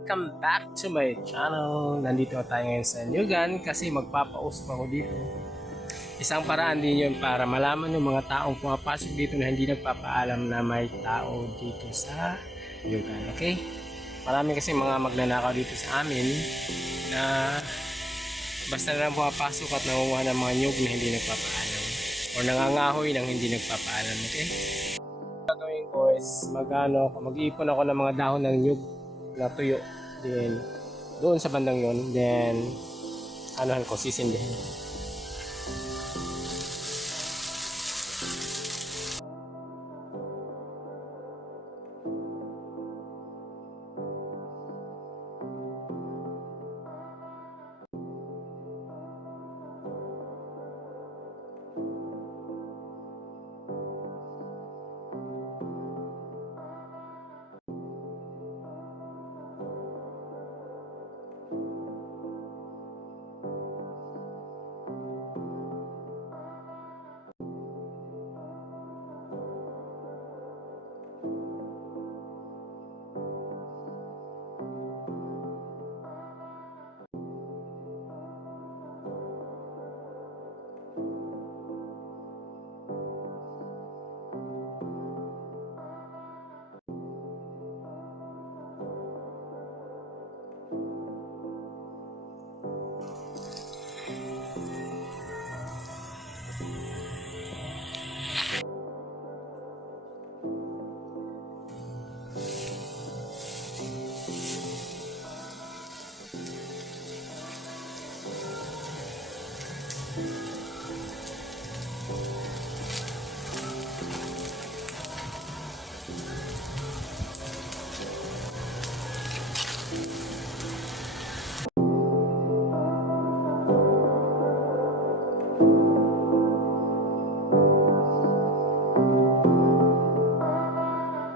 welcome back to my channel. Nandito tayo ngayon sa Nyugan kasi magpapausap ako dito. Isang paraan din yun para malaman ng mga taong pumapasok dito na hindi nagpapaalam na may tao dito sa Nyugan. Okay? Marami kasi mga magnanakaw dito sa amin na basta na lang pumapasok at nangunguha ng mga nyug na hindi nagpapaalam o nangangahoy ng hindi nagpapaalam. Okay? Gagawin ko is mag-iipon ako ng mga dahon ng nyug na tuyo, then doon sa bandang yon, then anuhan ko, sisindihin.